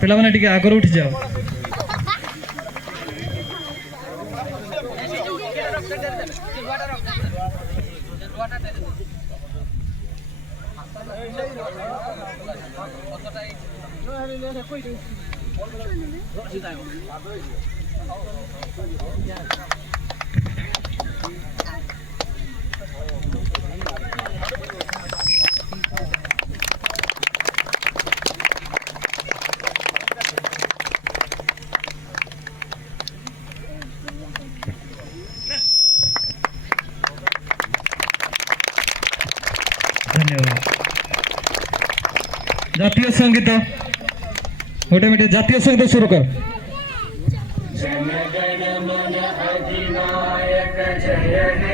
ପିଲାମାନେ ଟିକେ ଆଗରୁ ଉଠିଯାଅ। धन्यवाद। जातीय संगीत गोटे मिनट जातीय संगीत शुरू कर। जनगण मन अधिनायक जय हे